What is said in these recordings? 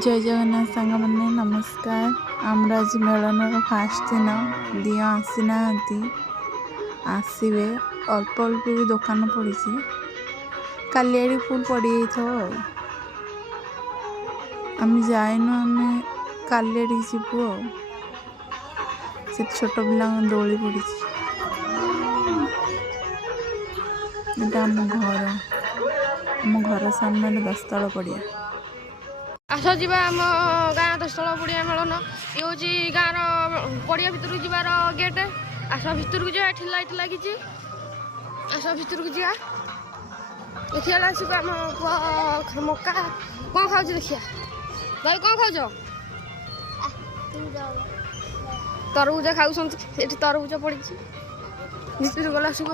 जय जगन्नाथ सांग मैंने नमस्कार। आमर आज मेलन फास्ट दिन दिय आसी ना आसवे अल्प अल्प भी दुकान पड़ी काली फुल पड़ आम जाइनु आम काली जीवु से छोट पिला दौली पड़ी आम घर सामने 10 तल पड़िया। आस जा आम गाँ 10 तल पड़िया मेलन ये हूँ गाँव पड़िया भितर जीवार गेट। आस भितर को जा लाइट लगी आस भितर को जा देखिए आसिक आम मका कौन खाऊ देखिए भाई कौन खाऊ तरबुज खाऊ तरबुज पड़ी भितर गला सब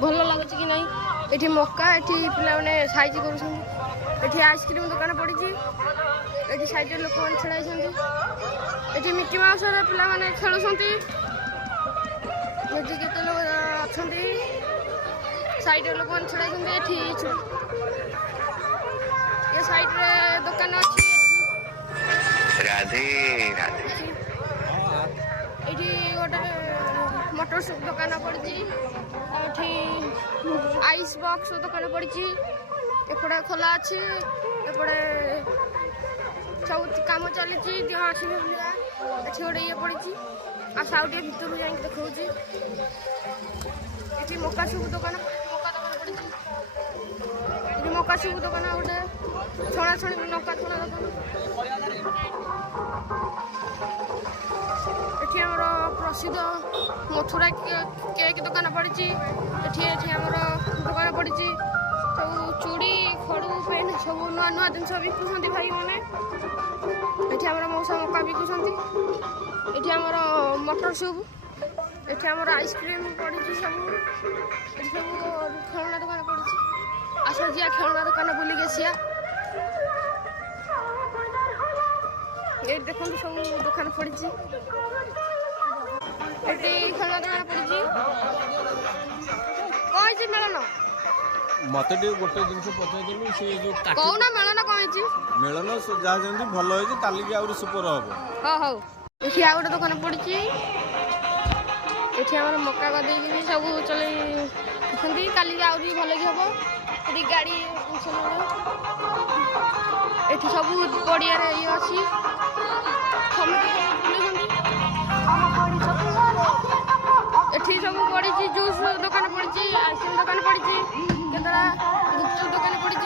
भल लगुच कि नहीं ये मका ये पे साइज कर आइसक्रीम दुकान पड़ी ये साइड लोक मैंने छड़ाई ये मिकी माउस पे खेलुंट केते लोग अच्छा साइड लोक मैंने छड़ाई ये साइड रे दुकान अच्छी राधे राधे ये गोटे मोटर सूप दुकान पड़ी आइस बॉक्स दुकान पड़ी एपटे खोला अच्छी एपटे सब कम चली दिह आसवे ये गोटे ये पड़ी आउटे भितर जा देखा ये मका सूप दुकान पड़ी मका सूप दुकान गोटे छणा छणी लंका छणा दुकान ये आमर प्रसिद्ध मथुरा केक दुकान पड़ी दुकान पड़ी सब चूड़ी खड़ू पेन सब नुआ नुआ जिन बिकुंट भाई मैंने ये मौसा मका बिकुंट ये मटर सूप ये आइसक्रीम पड़ी सब खेलना दुकान पड़ी आस जा खेलना दुकान बुलिक आसिया ये देखो सब दुकान पड़ी ये खेलना दुकान पड़ी कौन मेलन मत गोटे जिन पचार सी जो कौन मेलन कौन मेलन जहाँ जमी भल हो कालिक आउरी सुपर हम हाँ हौ ये आ गए दुकान पड़ी ये मका गदे सब चल काली आउरी भल हम ये गाड़ी ये सब पड़िया ये अच्छी ये सब पड़ी जूस दुकान पड़ी आइसक्रीम दुकान पड़ी केतरा गुपचुप दुकान पड़ी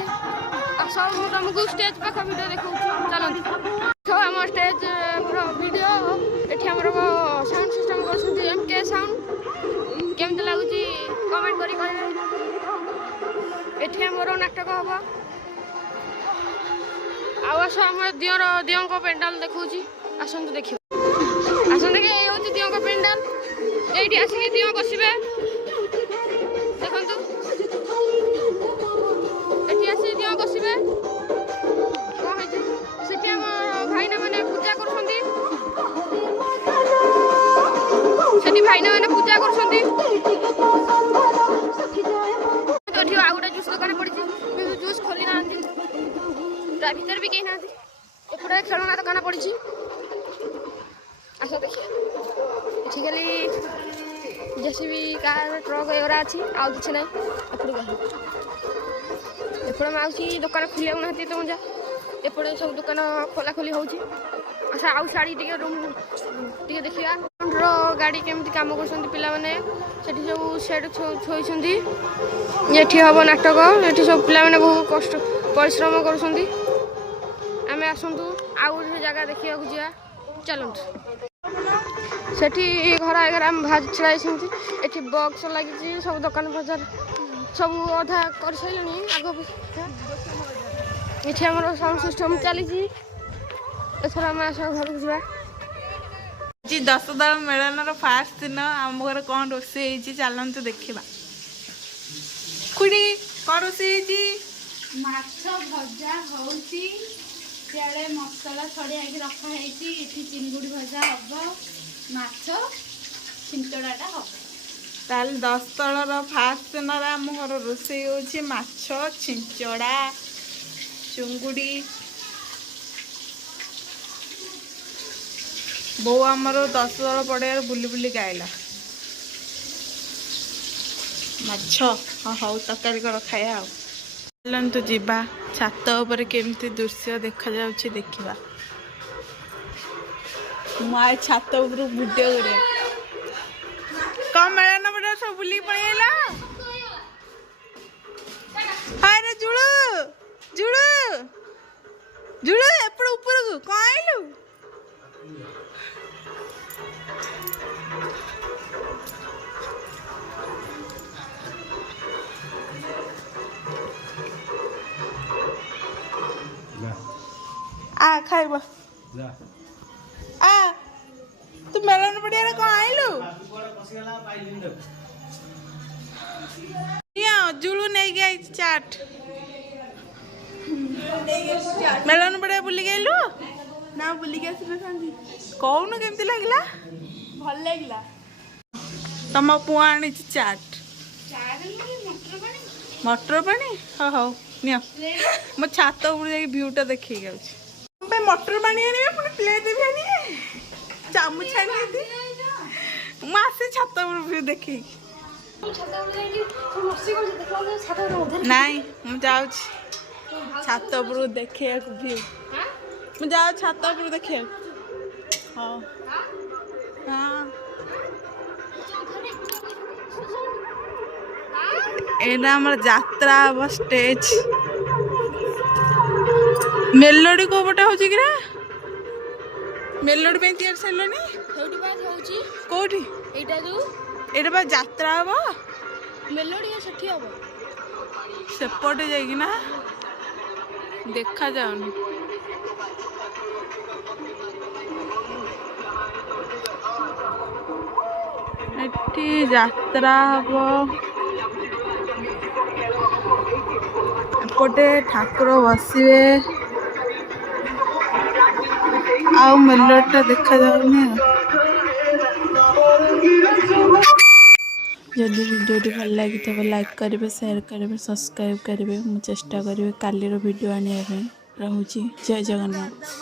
सब तुमको स्टेज पाख भिडियो देखा चलते आम स्टेज भिडियो ये आमर साउंड सिस्टम कर MK साउंड केमती लगुच कमेंट कर मोर नाटक हम आस आम दियों पेंडाल देखा आसतु देखिए आसत देखिए ये हूँ दियों पेंडाल ये आसिक दियों बसवे देखु ये आसिक दियों बसवे कौन से भाईना मैंने पूजा कर भाईना मैंने पूजा कर गोटे जूस दुकान पड़ी जूस खोली ना भर भी कहीं ना एपटे खेलना दुकान पड़ी आस देखिए खाली जेसीबी कार ट्रक एगुरा अच्छी आउ कि ना एपटे माउसी दुकान खोलिया ना तुम जा एपटे सब दुकान खोला खोली हो अच्छा आउ शाड़ी टे रूम टे देखा गाड़ी केमती कम कर पाने सब सेड थोड़ी ये हम नाटक ये सब पाने बहुत कष्ट परिश्रम करें आसतु आउ जगह देखा जा चलतु से घर आगे आम भाज छड़ाई ये बक्स लगी सब दुकान बजार सब अधा कर सारे आग ये आम साउंड सिस्टम चली एथर आम आस घर को जा 10 तल मेलन फास्ट दिन आम घर कौन रोसे चलते देखा खुड़ी कौन रोसे माछ भजा होती मसला छड़िया रखाई चिंगुड़ी भजा हम माछ छिंचड़ाटा हम ताल 10 तलर फास्ट दिन आम घर रोसे हो माछ छिंचड़ा ଚୁଙ୍ଗୁଡ଼ି ବୋଉ ଆମର 10 ଦଳ ପଡ଼ିଆରେ ବୁଲି ବୁଲି ଗାଇଲା ମାଛ। ହଉ ତରକାରୀ କର ଖାଇବା ଆଉ। ଚାଲନ୍ତୁ ଯିବା ଛାତ ଉପରେ କେମିତି ଦୃଶ୍ୟ ଦେଖାଯାଉଛି ଦେଖିବା। ମୁଁ ଆଇ ଛାତ ଉପରୁ ଭିଡ଼ିଓ କରିବା। କଣ ମେଳନ ପଡ଼ିଆ ସବୁ ବୁଲିକି ପଳେଇ ଆଇଲା? ଆରେ ଜୁଳୁ ଜୁଳୁ ଜୁଳୁ ଏପଟ ଉପରକୁ କଣ ଆଇଲୁ? ଆ ଖାଇବ ଆ ତୁ ମେଳନ ପଡ଼ିଆରେ କଣ ଆଇଲୁ? ଜୁଳୁ ନେଇକି ଆଇଛି ଚାଟ। ମେଳନ ପଡ଼ିଆ ବୁଲିକି ଆଇଲୁ ନା ବୁଲିକି ଆସିନଥାନ୍ତି? କହୁନୁ କେମିତି ଲାଗିଲା? ଭଲ ଲାଗିଲା। ତମ ପୁଅ ଆଣିଛି ଚାଟ ମଟର ପାଣି। ହଉ ନିଅ ମୋ ଛାତ ଉପରୁ ଯାଇକି ଭିଉଟା ଦେଖେଇକି ଯାଉଛି। ମଟର ପାଣି ଆଣିବେ ପୁଣି ପ୍ଲେଟ୍ ବି ଆଣିବେ ଚାମଚ ଆଣିବେ। ମୁଁ ଆସେ ଛାତ ଉପରୁ ଭିଉ ଦେଖେଇକି। ନାଇଁ ମୁଁ ଯାଉଛି ଛାତ ଉପରକୁ ଦେଖେଇବାକୁ ଭିଉ। ମୁଁ ଯାଉଛି ଛାତ ଉପରକୁ ଦେଖେଇବାକୁ। ହଉ ହଁ ଏଇଟା ଆମର ଯାତ୍ରା ହବ ଷ୍ଟେଜ। ମେଲୋଡି କୋଉ ପଟେ ହଉଛି କିରା? ମେଲୋଡି ପାଇଁ ତିଆରି ସାରିଲଣି? କୋଉଠି? ଏଇଟା ବା ଯାତ୍ରା ହବ। ମେଲୋଡି ସେଠି ହବ। ସେପଟେ ଯାଇକି ନା ଦେଖାଯାଉନି। ଏଠି ଯାତ୍ରା ହବ। ଏପଟେ ଠାକୁର ବସିବେ ଆଉ ମେଲୋଡିଟା ଦେଖାଯାଉନି ଆଉ। ଯଦି ଭିଡ଼ିଓଟି ଭଲ ଲାଗିଥିବ ଲାଇକ୍ କରିବେ, ସେୟାର କରିବେ, ସବସ୍କ୍ରାଇବ୍ କରିବେ। ମୁଁ ଚେଷ୍ଟା କରିବି କାଲିର ଭିଡ଼ିଓ ଆଣିବା ପାଇଁ। ରହୁଛି। ଜୟ ଜଗନ୍ନାଥ।